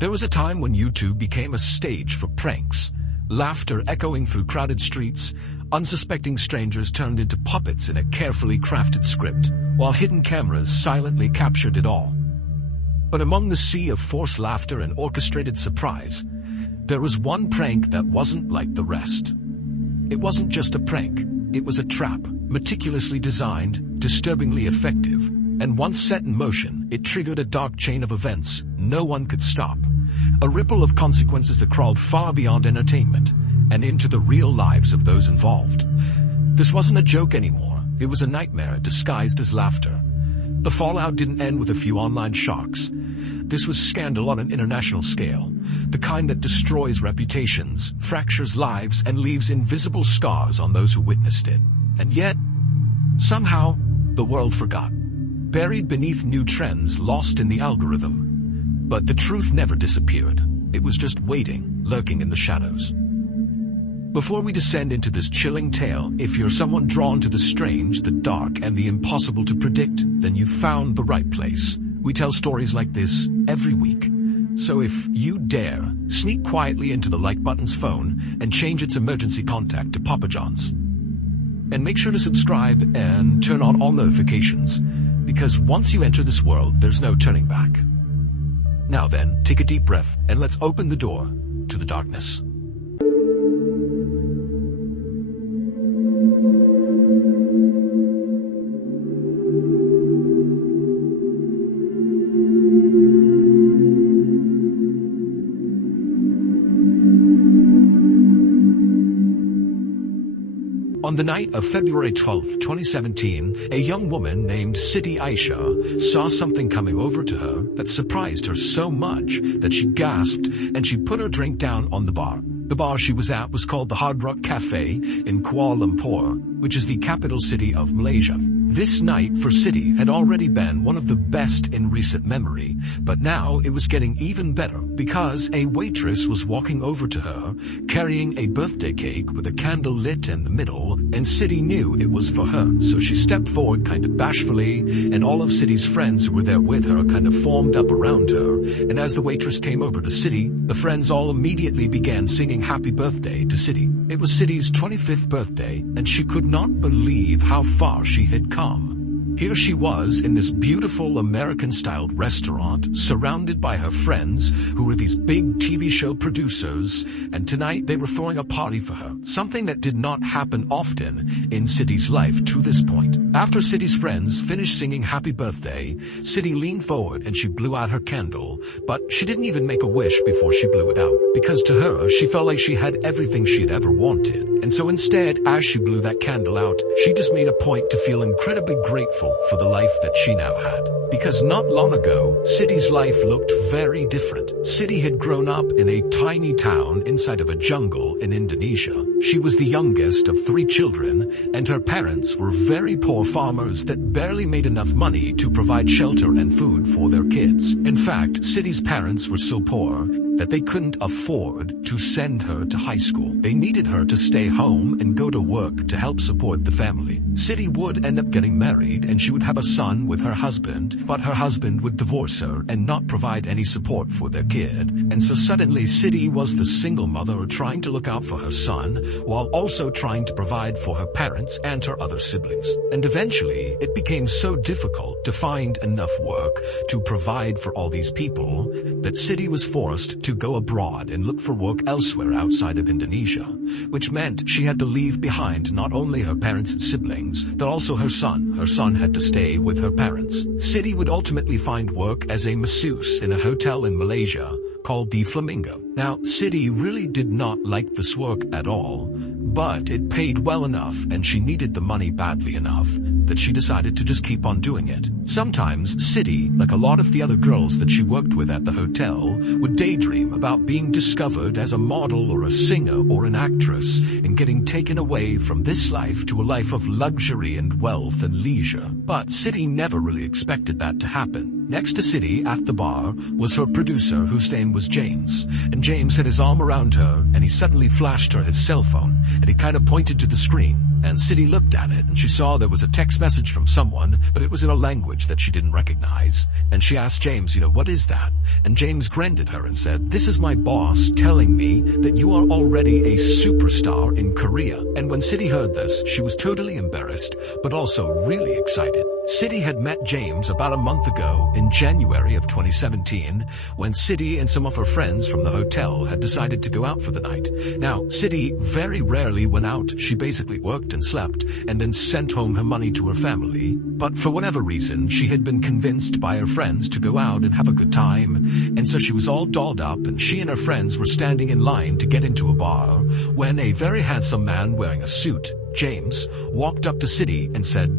There was a time when YouTube became a stage for pranks, laughter echoing through crowded streets, unsuspecting strangers turned into puppets in a carefully crafted script, while hidden cameras silently captured it all. But among the sea of forced laughter and orchestrated surprise, there was one prank that wasn't like the rest. It wasn't just a prank, it was a trap, meticulously designed, disturbingly effective, and once set in motion, it triggered a dark chain of events no one could stop. A ripple of consequences that crawled far beyond entertainment and into the real lives of those involved. This wasn't a joke anymore, it was a nightmare disguised as laughter. The fallout didn't end with a few online shocks. This was scandal on an international scale, the kind that destroys reputations, fractures lives, and leaves invisible scars on those who witnessed it. And yet, somehow, the world forgot. Buried beneath new trends, lost in the algorithm. But the truth never disappeared. It was just waiting, lurking in the shadows. Before we descend into this chilling tale, if you're someone drawn to the strange, the dark, and the impossible to predict, then you've found the right place. We tell stories like this every week. So if you dare, sneak quietly into the like button's phone and change its emergency contact to Papa John's. And make sure to subscribe and turn on all notifications, because once you enter this world, there's no turning back. Now then, take a deep breath and let's open the door to the darkness. On the night of February 12, 2017, a young woman named Siti Aisha saw something coming over to her that surprised her so much that she gasped and she put her drink down on the bar. The bar she was at was called the Hard Rock Cafe in Kuala Lumpur, which is the capital city of Malaysia. This night for Siti had already been one of the best in recent memory, but now it was getting even better because a waitress was walking over to her, carrying a birthday cake with a candle lit in the middle, and Siti knew it was for her. So she stepped forward kind of bashfully, and all of Siti's friends who were there with her kind of formed up around her, and as the waitress came over to Siti, the friends all immediately began singing happy birthday to Siti. It was Siti's 25th birthday, and she could not believe how far she had come. Here she was in this beautiful American-styled restaurant, surrounded by her friends, who were these big TV show producers, and tonight they were throwing a party for her, something that did not happen often in Siti's life to this point. After Siti's friends finished singing happy birthday, Siti leaned forward and she blew out her candle, but she didn't even make a wish before she blew it out, because to her, she felt like she had everything she'd ever wanted. And so instead, as she blew that candle out, she just made a point to feel incredibly grateful for the life that she now had. Because not long ago, Siti's life looked very different. Siti had grown up in a tiny town inside of a jungle in Indonesia. She was the youngest of 3 children, and her parents were very poor farmers that barely made enough money to provide shelter and food for their kids. In fact, Siti's parents were so poor that they couldn't afford to send her to high school. They needed her to stay home and go to work to help support the family. Siti would end up getting married and she would have a son with her husband, but her husband would divorce her and not provide any support for their kid. And so suddenly Siti was the single mother trying to look out for her son while also trying to provide for her parents and her other siblings. And eventually it became so difficult to find enough work to provide for all these people that Siti was forced to go abroad and look for work elsewhere outside of Indonesia, which meant she had to leave behind not only her parents and siblings, but also her son. Her son had to stay with her parents. Siti would ultimately find work as a masseuse in a hotel in Malaysia called the Flamingo. Now, Siti really did not like this work at all, but it paid well enough and she needed the money badly enough that she decided to just keep on doing it. Sometimes Siti, like a lot of the other girls that she worked with at the hotel, would daydream about being discovered as a model or a singer or an actress and getting taken away from this life to a life of luxury and wealth and leisure. But Siti never really expected that to happen. Next to City at the bar was her producer, whose name was James. And James had his arm around her, and he suddenly flashed her his cell phone, and he kind of pointed to the screen. And City looked at it, and she saw there was a text message from someone, but it was in a language that she didn't recognize. And she asked James, what is that? And James grinned at her and said, "This is my boss telling me that you are already a superstar in Korea." And when City heard this, she was totally embarrassed, but also really excited. City had met James about a month ago in January of 2017, when City and some of her friends from the hotel had decided to go out for the night. Now, City very rarely went out. She basically worked and slept, and then sent home her money to her family. But for whatever reason, she had been convinced by her friends to go out and have a good time, and so she was all dolled up, and she and her friends were standing in line to get into a bar, when a very handsome man wearing a suit, James, walked up to City and said,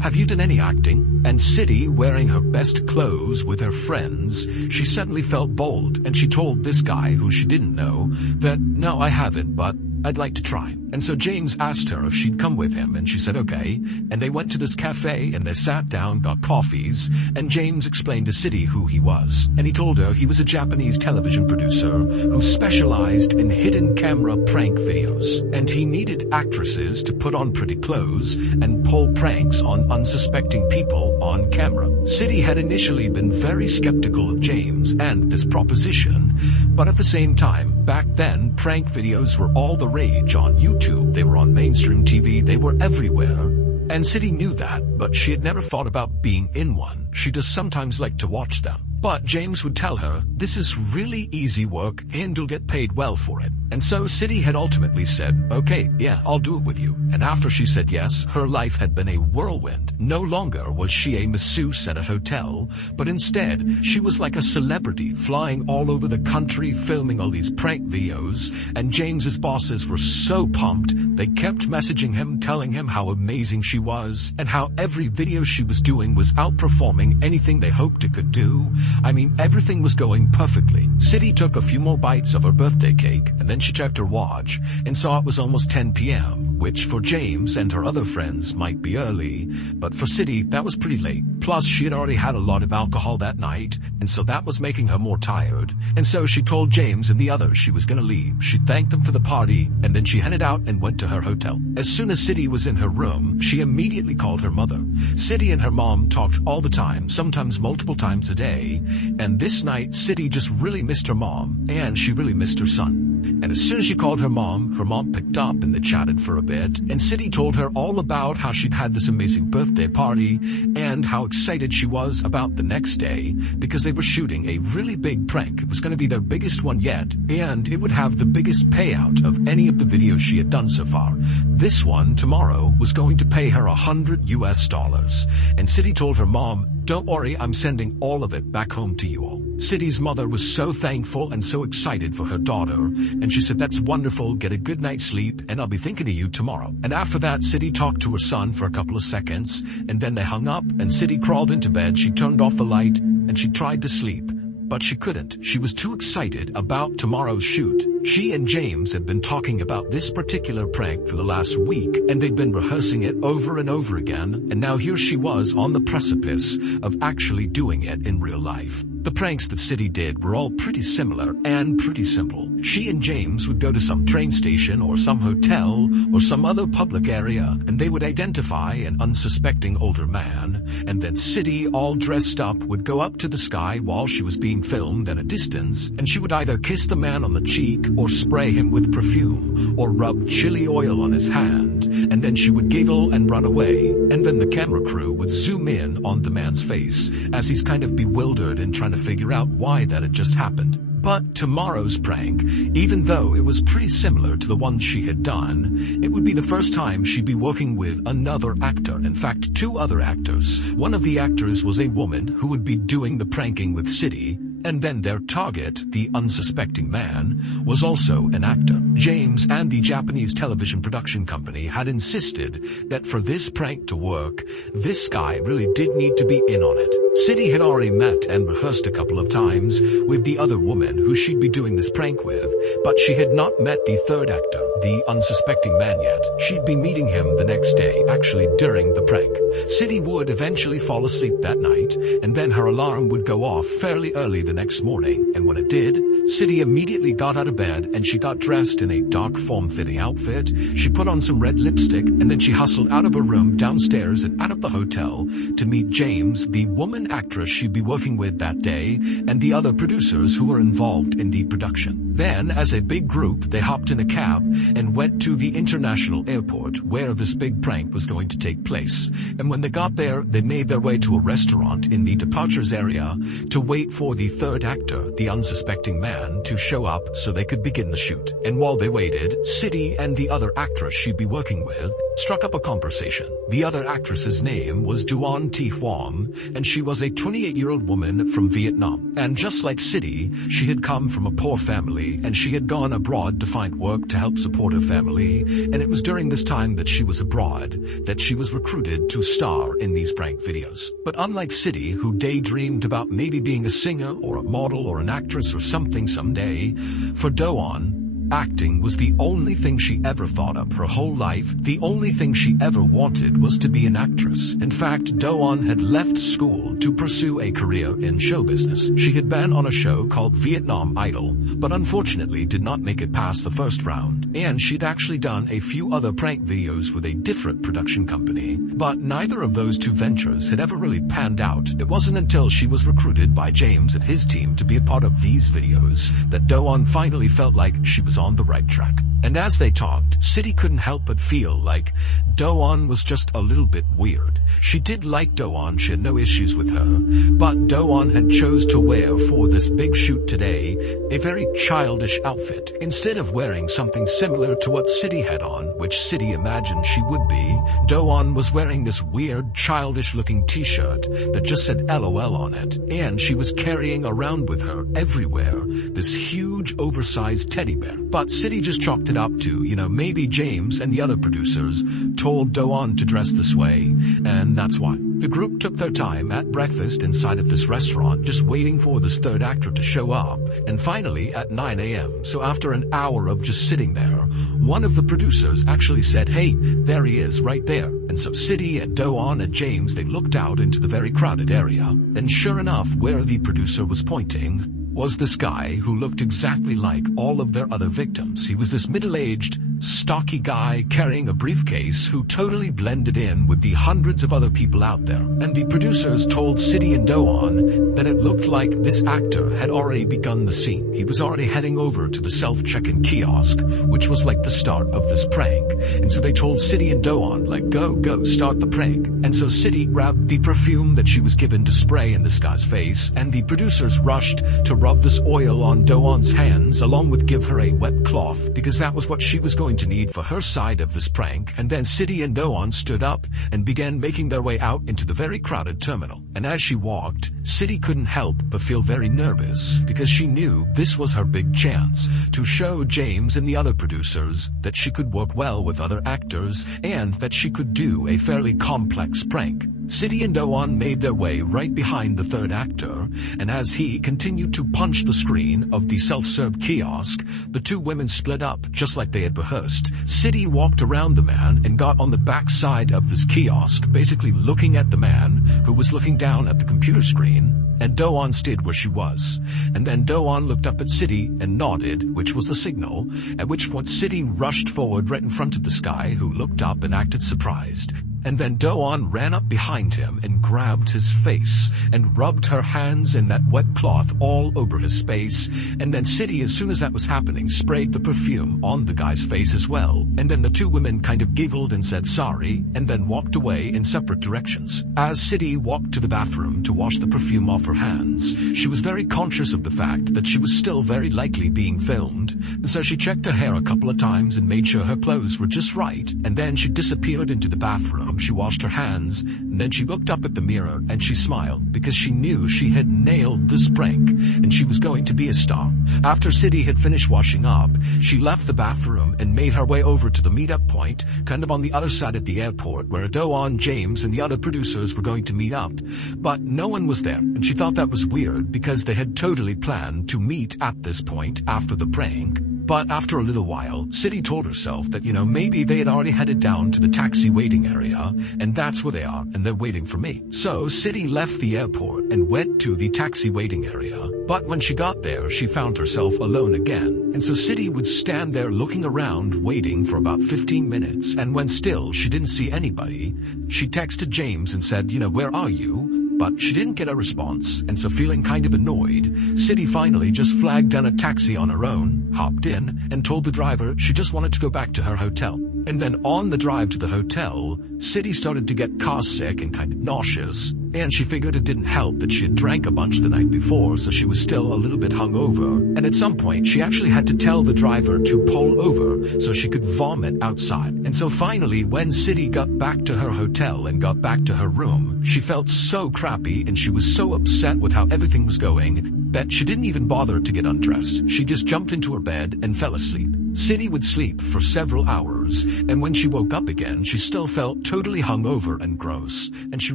"Have you done any acting?" And City, wearing her best clothes with her friends, she suddenly felt bold, and she told this guy, who she didn't know, that, "No, I haven't, but I'd like to try." And so James asked her if she'd come with him, and she said okay. And they went to this cafe, and they sat down, got coffees, and James explained to City who he was. And he told her he was a Japanese television producer who specialized in hidden camera prank videos. And he needed actresses to put on pretty clothes and pull pranks on unsuspecting people on camera. City had initially been very skeptical of James and this proposition, but at the same time, back then, prank videos were all the rage on YouTube. They were on mainstream TV. They were everywhere. And City knew that, but she had never thought about being in one. She just sometimes liked to watch them. But James would tell her, "This is really easy work, and you'll get paid well for it." And so City had ultimately said, "Okay, yeah, I'll do it with you." And after she said yes, her life had been a whirlwind. No longer was she a masseuse at a hotel, but instead, she was like a celebrity, flying all over the country, filming all these prank videos. And James's bosses were so pumped, they kept messaging him, telling him how amazing she was, and how every video she was doing was outperforming anything they hoped it could do. I mean, everything was going perfectly. City took a few more bites of her birthday cake, and then she checked her watch and saw it was almost 10 p.m., which for James and her other friends might be early, but for City, that was pretty late. Plus, she had already had a lot of alcohol that night, and so that was making her more tired. And so she told James and the others she was gonna leave. She thanked them for the party, and then she headed out and went to her hotel. As soon as City was in her room, she immediately called her mother. City and her mom talked all the time, sometimes multiple times a day, and this night, City just really missed her mom, and she really missed her son. And as soon as she called her mom picked up, and they chatted for a bit, and City told her all about how she'd had this amazing birthday party, and how excited she was about the next day, because they were shooting a really big prank. It was going to be their biggest one yet, and it would have the biggest payout of any of the videos she had done so far. This one, tomorrow, was going to pay her $100. And City told her mom, "Don't worry, I'm sending all of it back home to you all." City's mother was so thankful and so excited for her daughter, and she said, "That's wonderful, get a good night's sleep, and I'll be thinking of you tomorrow." And after that, City talked to her son for a couple of seconds, and then they hung up, and City crawled into bed. She turned off the light, and she tried to sleep. But she couldn't. She was too excited about tomorrow's shoot. She and James had been talking about this particular prank for the last week, and they'd been rehearsing it over and over again, and now here she was on the precipice of actually doing it in real life. The pranks that City did were all pretty similar and pretty simple. She and James would go to some train station or some hotel or some other public area, and they would identify an unsuspecting older man, and then City, all dressed up, would go up to the sky while she was being filmed at a distance, and she would either kiss the man on the cheek or spray him with perfume or rub chili oil on his hand, and then she would giggle and run away, and then the camera crew would zoom in on the man's face as he's kind of bewildered and trying to figure out why that had just happened. But tomorrow's prank, even though it was pretty similar to the one she had done, it would be the first time she'd be working with another actor. In fact, two other actors. One of the actors was a woman who would be doing the pranking with City, and then their target, the unsuspecting man, was also an actor. James and the Japanese television production company had insisted that for this prank to work, this guy really did need to be in on it. City had already met and rehearsed a couple of times with the other woman who she'd be doing this prank with, but she had not met the third actor, the unsuspecting man, yet. She'd be meeting him the next day, actually during the prank. City would eventually fall asleep that night, and then her alarm would go off fairly early the next morning, and when it did, City immediately got out of bed and she got dressed in a dark form-fitting outfit. She put on some red lipstick, and then she hustled out of her room downstairs and out of the hotel to meet James, the woman actress she'd be working with that day, and the other producers who were involved in the production. Then, as a big group, they hopped in a cab and went to the international airport where this big prank was going to take place. And when they got there, they made their way to a restaurant in the departures area to wait for the third actor, the unsuspecting man, to show up so they could begin the shoot. And while they waited, City and the other actress she'd be working with struck up a conversation. The other actress's name was Duan Thi Huang, and she was a 28-year-old woman from Vietnam. And just like City, she had come from a poor family, and she had gone abroad to find work to help support her family, and it was during this time that she was abroad that she was recruited to star in these prank videos. But unlike City, who daydreamed about maybe being a singer or a model or an actress or something someday, for Duan, acting was the only thing she ever thought of her whole life. The only thing she ever wanted was to be an actress. In fact, Duan had left school to pursue a career in show business. She had been on a show called Vietnam Idol, but unfortunately did not make it past the first round, and she'd actually done a few other prank videos with a different production company. But neither of those two ventures had ever really panned out. It wasn't until she was recruited by James and his team to be a part of these videos that Duan finally felt like she was on the right track. And as they talked, City couldn't help but feel like Duan was just a little bit weird. She did like Duan, she had no issues with her, but Duan had chose to wear for this big shoot today a very childish outfit. Instead of wearing something similar to what City had on, which City imagined she would be, Duan was wearing this weird, childish-looking t-shirt that just said LOL on it, and she was carrying around with her everywhere this huge, oversized teddy bear. But City just chalked it up to, maybe James and the other producers told Duan to dress this way, and that's why. The group took their time at breakfast inside of this restaurant, just waiting for this third actor to show up, and finally at 9 a.m., so after an hour of just sitting there, one of the producers actually said, "Hey, there he is, right there." And so City and Duan and James, they looked out into the very crowded area, and sure enough, where the producer was pointing was this guy who looked exactly like all of their other victims. He was this middle-aged, stocky guy carrying a briefcase who totally blended in with the hundreds of other people out there. And the producers told City and Duan that it looked like this actor had already begun the scene. He was already heading over to the self-check-in kiosk, which was like the start of this prank. And so they told City and Duan, go, start the prank. And so City grabbed the perfume that she was given to spray in this guy's face, and the producers rushed to rub this oil on Duan's hands along with give her a wet cloth, because that was what she was going to need for her side of this prank. And then City and Duan stood up and began making their way out into the very crowded terminal. And as she walked, City couldn't help but feel very nervous, because she knew this was her big chance to show James and the other producers that she could work well with other actors and that she could do a fairly complex prank. City and Duan made their way right behind the third actor, and as he continued to punch the screen of the self-serve kiosk, the two women split up just like they had rehearsed. City walked around the man and got on the back side of this kiosk, basically looking at the man who was looking down at the computer screen, and Duan stayed where she was. And then Duan looked up at City and nodded, which was the signal, at which point City rushed forward right in front of this guy who looked up and acted surprised. And then Duan ran up behind him and grabbed his face and rubbed her hands in that wet cloth all over his face. And then City, as soon as that was happening, sprayed the perfume on the guy's face as well. And then the two women kind of giggled and said sorry, and then walked away in separate directions. As City walked to the bathroom to wash the perfume off her hands, she was very conscious of the fact that she was still very likely being filmed. So she checked her hair a couple of times and made sure her clothes were just right, and then she disappeared into the bathroom she washed her hands, and then she looked up at the mirror and she smiled because she knew she had nailed this prank and she was going to be a star. After City had finished washing up, she left the bathroom and made her way over to the meetup point, kind of on the other side at the airport where Doan, James, and the other producers were going to meet up. But no one was there, and she thought that was weird because they had totally planned to meet at this point after the prank. But after a little while, City told herself that, maybe they had already headed down to the taxi waiting area, and that's where they are, and they're waiting for me. So City left the airport and went to the taxi waiting area, but when she got there, she found herself alone again. And so City would stand there looking around, waiting for about 15 minutes, and when still she didn't see anybody, she texted James and said, where are you? But she didn't get a response, and so feeling kind of annoyed, City finally just flagged down a taxi on her own, hopped in, and told the driver she just wanted to go back to her hotel. And then on the drive to the hotel, City started to get car sick and kind of nauseous, and she figured it didn't help that she had drank a bunch the night before, so she was still a little bit hungover. And at some point, she actually had to tell the driver to pull over so she could vomit outside. And so finally, when City got back to her hotel and got back to her room, she felt so crappy and she was so upset with how everything was going that she didn't even bother to get undressed. She just jumped into her bed and fell asleep. City would sleep for several hours, and when she woke up again, she still felt totally hungover and gross, and she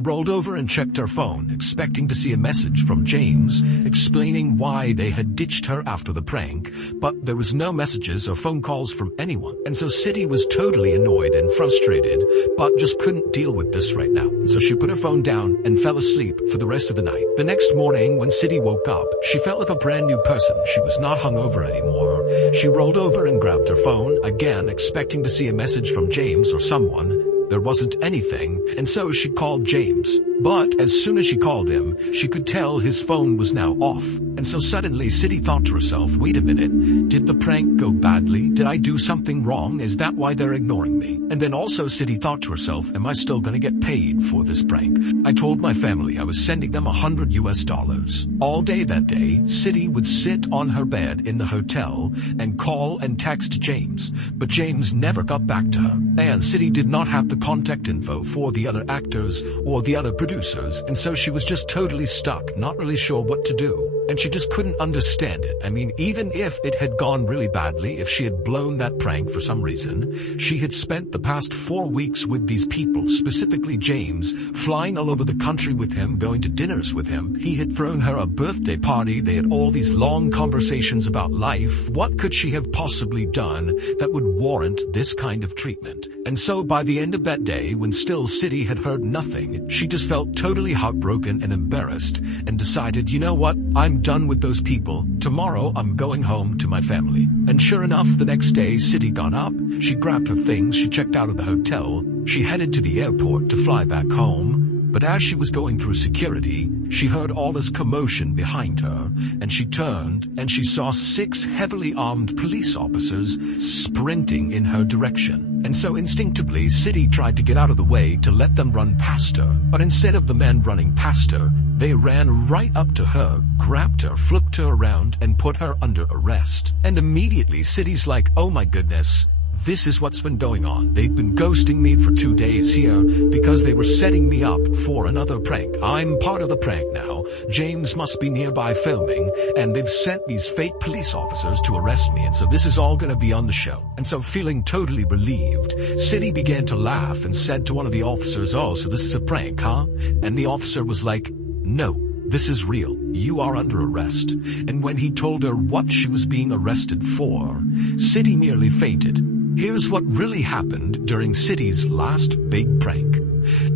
rolled over and checked her phone, expecting to see a message from James explaining why they had ditched her after the prank, but there was no messages or phone calls from anyone. And so City was totally annoyed and frustrated, but just couldn't deal with this right now. And so she put her phone down and fell asleep for the rest of the night. The next morning, when City woke up, she felt like a brand new person. She was not hungover anymore. She rolled over and grabbed her phone, again expecting to see a message from James or someone. There wasn't anything, and so she called James. But as soon as she called him, she could tell his phone was now off. And so suddenly City thought to herself, wait a minute, did the prank go badly? Did I do something wrong? Is that why they're ignoring me? And then also City thought to herself, am I still gonna get paid for this prank? I told my family I was sending them $100. All day that day, City would sit on her bed in the hotel and call and text James, but James never got back to her. And City did not have the contact info for the other actors or the other producers, and so she was just totally stuck, not really sure what to do. And she just couldn't understand it. I mean, even if it had gone really badly, if she had blown that prank for some reason, she had spent the past 4 weeks with these people, specifically James, flying all over the country with him, going to dinners with him. He had thrown her a birthday party. They had all these long conversations about life. What could she have possibly done that would warrant this kind of treatment? And so by the end of that day, when still City had heard nothing, she just felt totally heartbroken and embarrassed and decided, you know what? I'm done with those people. Tomorrow I'm going home to my family. And sure enough, the next day, City got up, she grabbed her things, she checked out of the hotel, she headed to the airport to fly back home. But as she was going through security, she heard all this commotion behind her, and she turned and she saw 6 heavily armed police officers sprinting in her direction. And so instinctively, City tried to get out of the way to let them run past her. But instead of the men running past her, they ran right up to her, grabbed her, flipped her around, and put her under arrest. And immediately, City's like, oh my goodness, this is what's been going on. They've been ghosting me for 2 days here because they were setting me up for another prank. I'm part of the prank now. James must be nearby filming, and they've sent these fake police officers to arrest me, and so this is all gonna be on the show. And so feeling totally relieved, City began to laugh and said to one of the officers, oh, so this is a prank, huh? And the officer was like, no, this is real. You are under arrest. And when he told her what she was being arrested for, City nearly fainted. Here's what really happened during City's last big prank.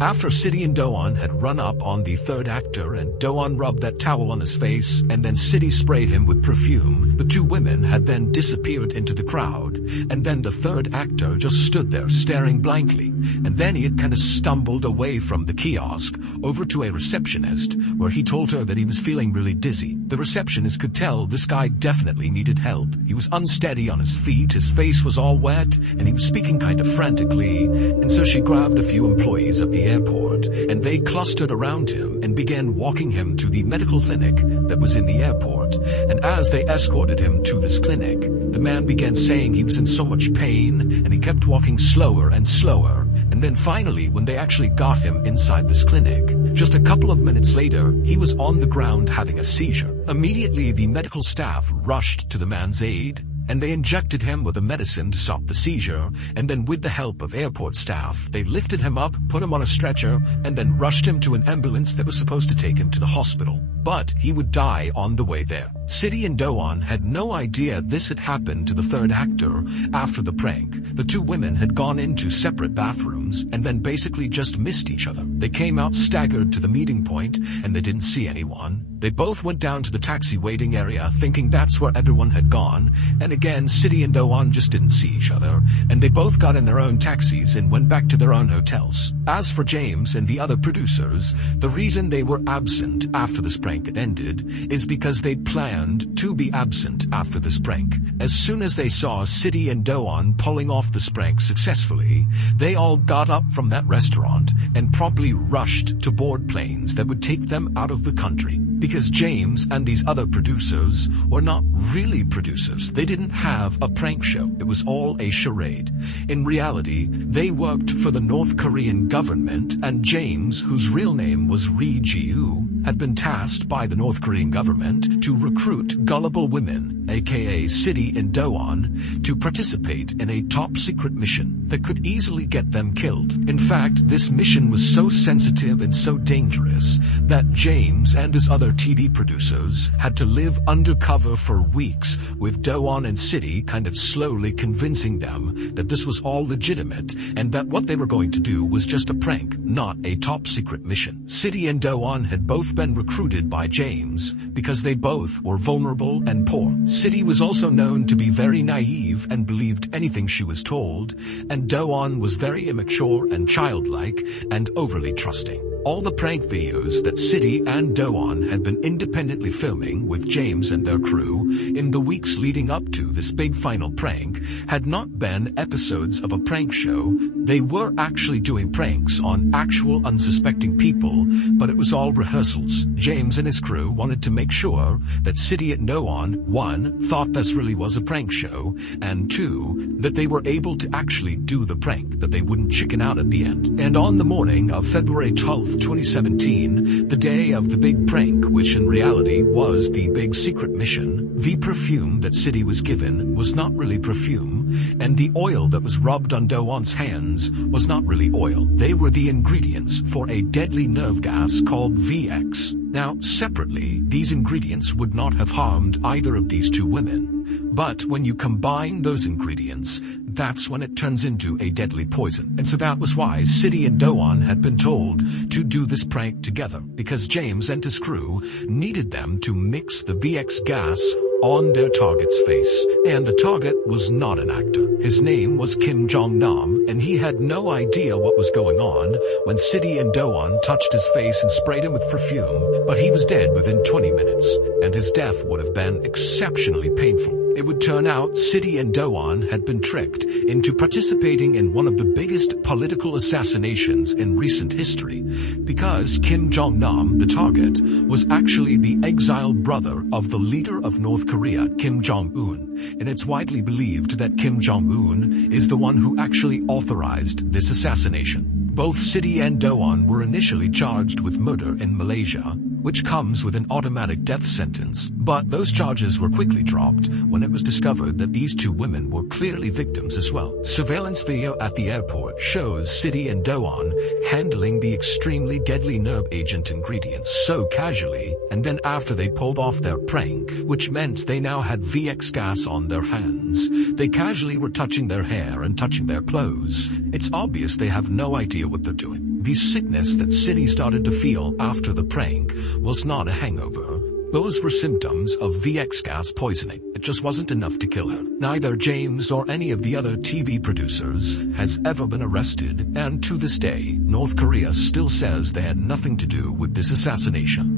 After City and Doan had run up on the third actor and Doan rubbed that towel on his face and then City sprayed him with perfume, the 2 women had then disappeared into the crowd, and then the third actor just stood there staring blankly, and then he had kind of stumbled away from the kiosk over to a receptionist where he told her that he was feeling really dizzy. The receptionist could tell this guy definitely needed help. He was unsteady on his feet, his face was all wet, and he was speaking kind of frantically, and so she grabbed a few employees employees of the airport, and they clustered around him and began walking him to the medical clinic that was in the airport. And as they escorted him to this clinic, the man began saying he was in so much pain, and he kept walking slower and slower. And then finally, when they actually got him inside this clinic, just a couple of minutes later, he was on the ground having a seizure. Immediately, the medical staff rushed to the man's aid, and they injected him with a medicine to stop the seizure, and then with the help of airport staff, they lifted him up, put him on a stretcher, and then rushed him to an ambulance that was supposed to take him to the hospital. But he would die on the way there. City and Do-won had no idea this had happened to the third actor after the prank. The two women had gone into separate bathrooms and then basically just missed each other. They came out staggered to the meeting point and they didn't see anyone. They both went down to the taxi waiting area thinking that's where everyone had gone, and again City and Do-won just didn't see each other, and they both got in their own taxis and went back to their own hotels. As for James and the other producers, the reason they were absent after this prank had ended is because they planned to be absent after this prank. As soon as they saw City and Do-won pulling off this prank successfully, they all got up from that restaurant and promptly rushed to board planes that would take them out of the country. Because James and these other producers were not really producers. They didn't have a prank show. It was all a charade. In reality, they worked for the North Korean government, and James, whose real name was Ri Ji-woo, had been tasked by the North Korean government to recruit gullible women, aka City and Do-won, to participate in a top-secret mission that could easily get them killed. In fact, this mission was so sensitive and so dangerous that James and his other TV producers had to live undercover for weeks, with Do-won and City kind of slowly convincing them that this was all legitimate and that what they were going to do was just a prank, not a top-secret mission. City and Do-won had both been recruited by James because they both were vulnerable and poor. City was also known to be very naive and believed anything she was told, and Do-won was very immature and childlike and overly trusting. All the prank videos that City and Do-won had been independently filming with James and their crew in the weeks leading up to this big final prank had not been episodes of a prank show. They were actually doing pranks on actual unsuspecting people, but it was all rehearsals. James and his crew wanted to make sure that City and Do-won, 1, thought this really was a prank show, and 2, that they were able to actually do the prank, that they wouldn't chicken out at the end. And on the morning of February 12th, 2017, the day of the big prank, which in reality was the big secret mission, the perfume that City was given was not really perfume, and the oil that was rubbed on Do-won's hands was not really oil. They were the ingredients for a deadly nerve gas called VX. Now, separately, these ingredients would not have harmed either of these two women. But when you combine those ingredients, that's when it turns into a deadly poison. And so that was why City and Do-won had been told to do this prank together, because James and his crew needed them to mix the VX gas on their target's face. And the target was not an actor. His name was Kim Jong-nam, and he had no idea what was going on when City and Do-won touched his face and sprayed him with perfume, but he was dead within 20 minutes, and his death would have been exceptionally painful. It would turn out City and Do-won had been tricked into participating in one of the biggest political assassinations in recent history, because Kim Jong-nam, the target, was actually the exiled brother of the leader of North Korea, Kim Jong-un, and it's widely believed that Kim Jong-un is the one who actually authorized this assassination. Both City and Do-won were initially charged with murder in Malaysia, which comes with an automatic death sentence, but those charges were quickly dropped when it was discovered that these two women were clearly victims as well. Surveillance video at the airport shows City and Do-won handling the extremely deadly nerve agent ingredients so casually, and then after they pulled off their prank, which meant they now had VX gas on their hands, they casually were touching their hair and touching their clothes. It's obvious they have no idea what they're doing. The sickness that City started to feel after the prank was not a hangover. Those were symptoms of VX gas poisoning. It just wasn't enough to kill her. Neither James nor any of the other TV producers has ever been arrested, and to this day, North Korea still says they had nothing to do with this assassination.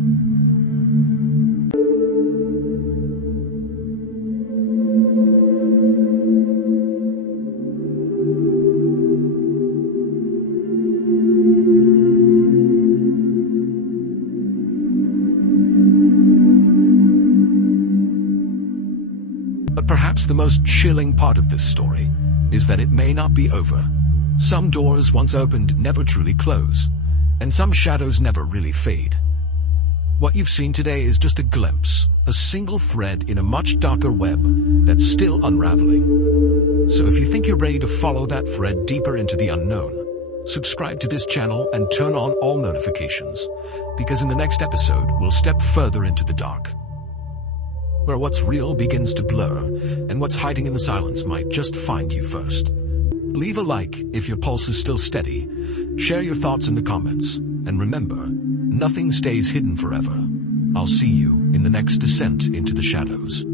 perhaps the most chilling part of this story is that it may not be over. Some doors once opened never truly close, and some shadows never really fade. What you've seen today is just a glimpse, a single thread in a much darker web that's still unraveling. So if you think you're ready to follow that thread deeper into the unknown, subscribe to this channel and turn on all notifications, because in the next episode, we'll step further into the dark, where what's real begins to blur, and what's hiding in the silence might just find you first. Leave a like if your pulse is still steady, share your thoughts in the comments, and remember, nothing stays hidden forever. I'll see you in the next descent into the shadows.